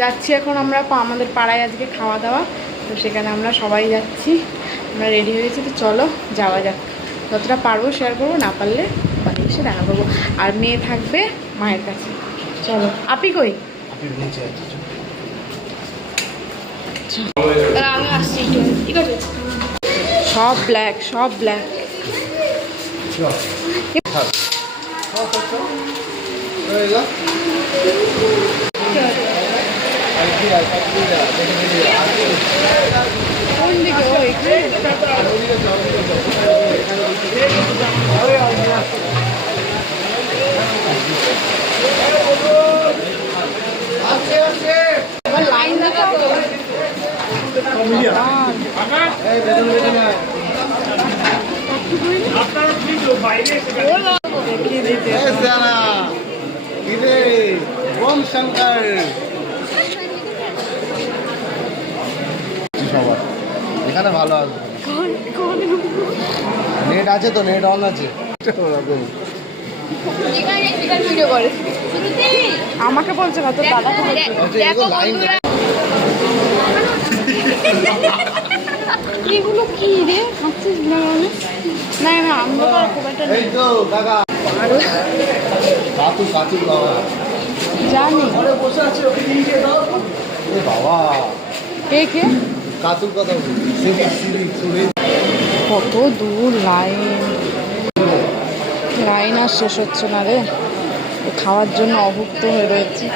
যাচ্ছি এখন আমরা আমাদের পাড়ায় আজকে খাওয়া দাওয়া, তো সেখানে আমরা সবাই যাচ্ছি। আমরা রেডি হয়ে গেছি, তো চলো যাওয়া যাক। যতটা পারবো শেয়ার করবো, না পারলে বাড়ি এসে দেখা করবো। আর মেয়ে থাকবে মায়ের কাছে। চলো। আপি কই? আমি আসছি। ঠিক আছে, সব ব্ল্যাক, সব ব্ল্যাক। কোন দিকে? ও এখানে। লাইন দেখা তো এখানে ভালো আসবে। নেট আছে তো, নেট অন আছে। আমাকে বলছে না, তোর দাদাকে এগুলো কি রে খাচ্ছিস? না না, আমরা তো খুব একটা জানি। বাবা কে কে কাতুর কথা কত দূর লাইন, লাইন আর শেষ হচ্ছে না রে। খাওয়ার জন্য অভুক্ত হয়ে রয়েছে।